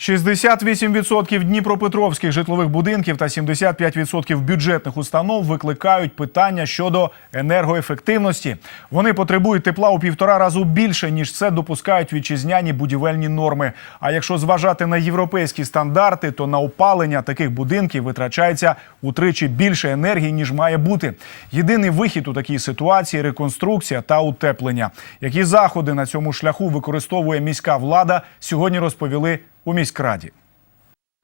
68% дніпропетровських житлових будинків та 75% бюджетних установ викликають питання щодо енергоефективності. Вони потребують тепла у півтора разу більше, ніж це допускають вітчизняні будівельні норми. А якщо зважати на європейські стандарти, то на опалення таких будинків витрачається утричі більше енергії, ніж має бути. Єдиний вихід у такій ситуації реконструкція та утеплення. Які заходи на цьому шляху використовує міська влада, сьогодні розповіли у міськраді.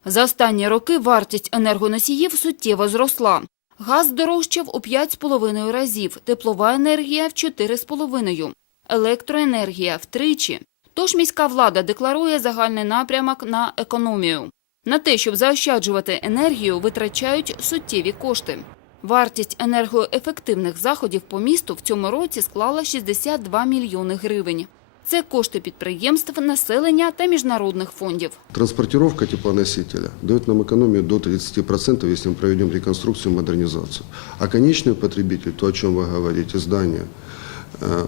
За останні роки вартість енергоносіїв суттєво зросла. Газ дорожчав у 5,5 разів, теплова енергія – в 4,5, електроенергія – втричі. Тож міська влада декларує загальний напрямок на економію. На те, щоб заощаджувати енергію, витрачають суттєві кошти. Вартість енергоефективних заходів по місту в цьому році склала 62 мільйони гривень. Це кошти підприємств, населення та міжнародних фондів. Транспортировка теплоносителя дает нам экономию до 30%, если мы проведем реконструкцию и модернизацию. А конечный потребитель, то, о чем вы говорите, здание, э,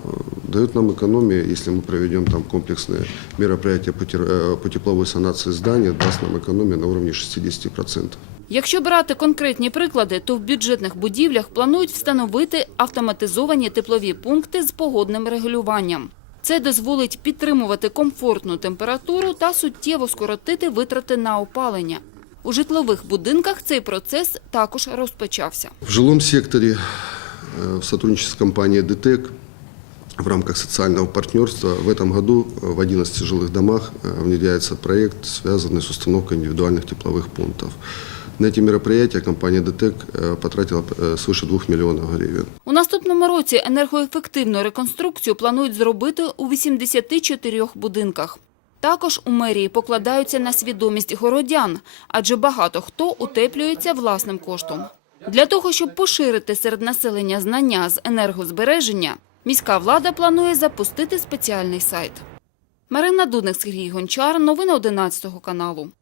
дает нам экономию, если мы проведем там комплексные мероприятия по тер- э, по тепловой санации здания, даст нам экономию на уровне 60%. Якщо брати конкретні приклади, то в бюджетних будівлях планують встановити автоматизовані теплові пункти з погодним регулюванням. Це дозволить підтримувати комфортну температуру та суттєво скоротити витрати на опалення. У житлових будинках цей процес також розпочався. В жилом секторі э, в сотрудничестве з компанией ДТЭК в рамках социального партнерства в этом году э, в 11 жилых домах э, внедряется проект, связанный с установкой индивидуальных тепловых пунктов. На эти мероприятия компания ДТЭК э, потратила э, свыше 2 миллионов гривен. У наступному році енергоефективну реконструкцію планують зробити у 84 будинках. Також у мерії покладаються на свідомість городян, адже багато хто утеплюється власним коштом. Для того, щоб поширити серед населення знання з енергозбереження, міська влада планує запустити спеціальний сайт. Марина Дудник, Сергій Гончар. Новини 11 каналу.